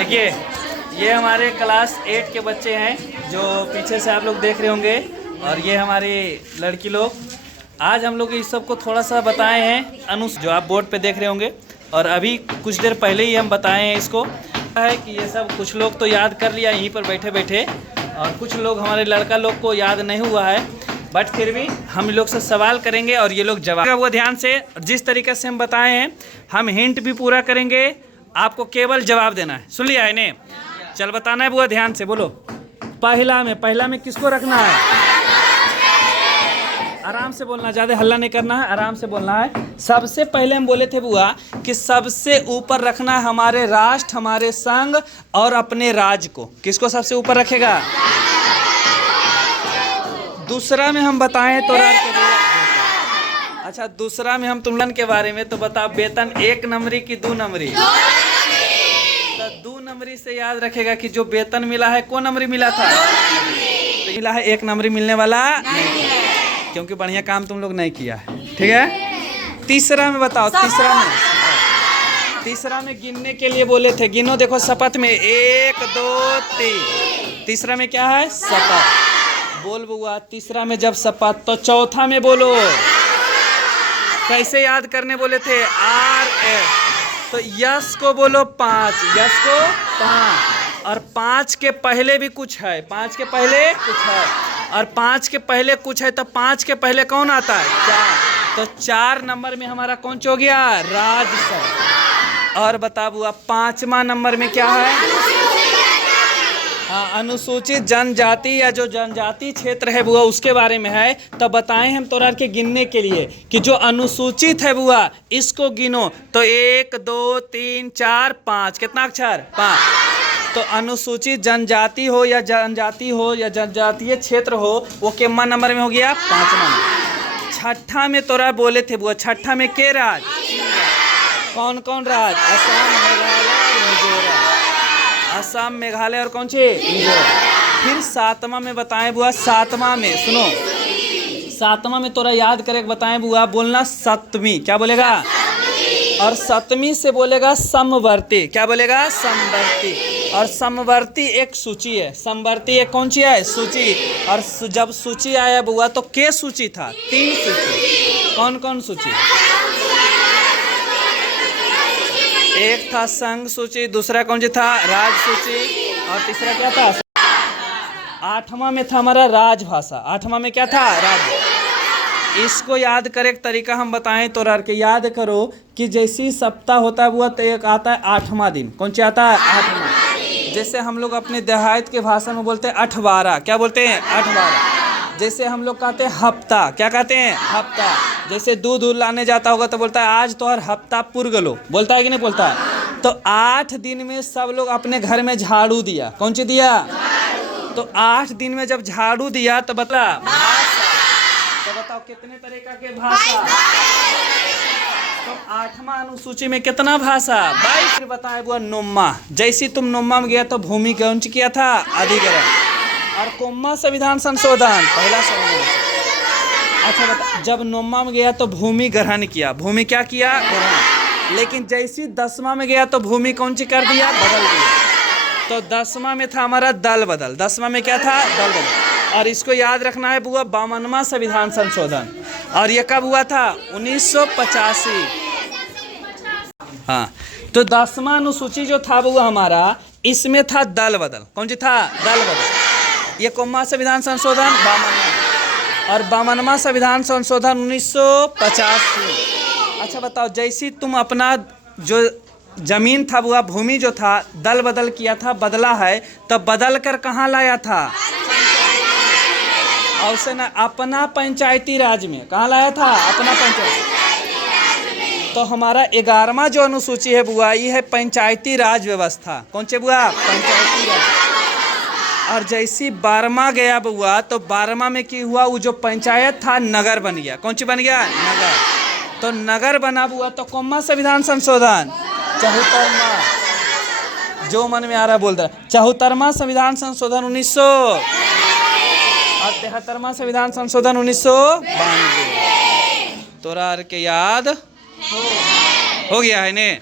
देखिए, ये हमारे क्लास 8 के बच्चे हैं जो पीछे से आप लोग देख रहे होंगे, और ये हमारी लड़की लोग। आज हम लोग इस सब को थोड़ा सा बताए हैं जो आप बोर्ड पे देख रहे होंगे, और अभी कुछ देर पहले ही हम बताए हैं इसको है कि ये सब कुछ लोग तो याद कर लिया यहीं पर बैठे बैठे, और कुछ लोग हमारे लड़का लोग को याद नहीं हुआ है, बट फिर भी हम लोग से सवाल करेंगे और ये लोग जवाब वो ध्यान से। जिस तरीके से हम बताए हैं हम हिंट भी पूरा करेंगे, आपको केवल जवाब देना है। सुन लिया है ने? चल बताना है बुआ, ध्यान से बोलो। पहला में किसको रखना है? आराम से बोलना, ज़्यादा हल्ला नहीं करना है, आराम से बोलना है। सबसे पहले हम बोले थे बुआ कि सबसे ऊपर रखना है हमारे राष्ट्र, हमारे संघ और अपने राज्य को। किसको सबसे ऊपर रखेगा? दूसरा में हम बताएं तो अच्छा, दूसरा में हम तुम के बारे में तो बताओ, वेतन 1 नंबरी की 2 नंबरी? तो 2 नंबरी से याद रखेगा कि जो वेतन मिला है कौन नंबरी मिला था? तो मिला है 1 नंबरी मिलने वाला नहीं, क्योंकि बढ़िया काम तुम लोग नहीं किया है। ठीक है, तीसरा में बताओ। तीसरा में गिनने के लिए बोले थे, गिनो। देखो शपथ में 1 2 3। तीसरा में क्या है? शपथ। बोल बुआ, तीसरा में जब शपथ तो चौथा में बोलो। कैसे याद करने बोले थे? तो यस को बोलो 5, यस को 5, और 5 के पहले भी कुछ है, 5 के पहले कुछ है, और 5 के पहले कुछ है, तो 5 के पहले कौन आता है? 4। तो 4 नंबर में हमारा कौन हो गया? राज्य। और बता बुआ, 5वां नंबर में क्या है? हाँ, अनुसूचित जनजाति या जो जनजाति क्षेत्र है बुआ उसके बारे में है। तो बताएं हम तोरा के गिनने के लिए कि जो अनुसूचित है बुआ इसको गिनो। तो 1 2 3 4 5, कितना अक्षर? 5। तो अनुसूचित जनजाति हो या जनजातीय क्षेत्र हो, वो कितना नंबर में हो गया? 5वां। छठा में तोरा बोले थे बुआ, छठा में के राज्य? कौन कौन राज्य? असम, मेघालय, मिजोरम। असम, मेघालय और कौन से? मिजोरम। फिर 7वां में बताएं बुआ, 7वां में सुनो, 7वां में तोरा याद करके बताएं बुआ, बोलना सप्तमी। क्या बोलेगा? और 7वीं से बोलेगा समवर्ती। क्या बोलेगा? समवर्ती। और समवर्ती एक सूची है, समवर्ती एक कौन सी है? सूची। और जब सूची आया बुआ तो के सूची था? 3 सूची। कौन कौन सूची? एक था संघ सूची, दूसरा कौन सी था? राज सूची, और तीसरा क्या था? 8वां में था हमारा राजभाषा। 8वां में क्या था? राज। इसको याद करे एक तरीका हम बताएं तो के याद करो कि जैसी सप्ताह होता है बुआ तो एक आता है 8वां दिन। कौन सी आता है? 8वां। जैसे हम लोग अपने देहात के भाषा में बोलते हैं 8/12। क्या बोलते हैं? 8/12। जैसे हम लोग कहते हैं हफ्ता। क्या कहते हैं? हफ्ता। जैसे दूध लाने जाता होगा तो बोलता है आज तो हर हफ्ता पुरगलो। बोलता है कि नहीं बोलता है? तो 8 दिन में सब लोग अपने घर में झाड़ू दिया। कौन सी दिया? तो 8 दिन में जब झाड़ू दिया तो बता तो बताओ कितने तरीका के भाषा? तो 8वां अनुसूची में कितना भाषा? 22। फिर बताए बुआ नोम्मा। जैसी तुम नोम्मा में गया तो भूमि कौन किया था? अधिग्रहण। और कोम्मा संविधान संशोधन पहला संविधान। अच्छा बता, जब नोम्मा में गया तो भूमि ग्रहण किया। भूमि क्या किया? ग्रहण। लेकिन जैसी 10वां में गया तो भूमि कौन सी कर दिया? बदल दिया। तो 10वां में था हमारा दल बदल। 10वां में क्या था? दल बदल। और इसको याद रखना है बुआ 52वां संविधान संशोधन। और ये कब हुआ था? 1985। हाँ, तो 10वां अनुसूची जो था बुआ हमारा, इसमें था दल बदल। कौन सी था? दल बदल। ये कोम्मा संविधान संशोधन 52, और 52वां संविधान संशोधन 1985। अच्छा बताओ, जैसी तुम अपना जो जमीन था बुआ, भूमि जो था, दल बदल किया था, बदला है, तो बदल कर कहाँ लाया था? और से ना अपना पंचायती राज में। कहाँ लाया था? अपना पंचायत। तो हमारा 11वां जो अनुसूची है बुआ, ये है पंचायती राज व्यवस्था। कौन से बुआ? पंचायती राज। और जैसी 12वां गया बुआ तो 12वां में क्या हुआ? वो जो पंचायत था नगर बन गया। कौन सी बन गया? नगर। तो नगर बना बुआ तो कोम्मा संविधान संशोधन 74वां। जो मन में आ रहा बोल रहा। 74वां संविधान संशोधन 1900, और 73वां संविधान संशोधन 1992। तोरा के याद हो गया है ने?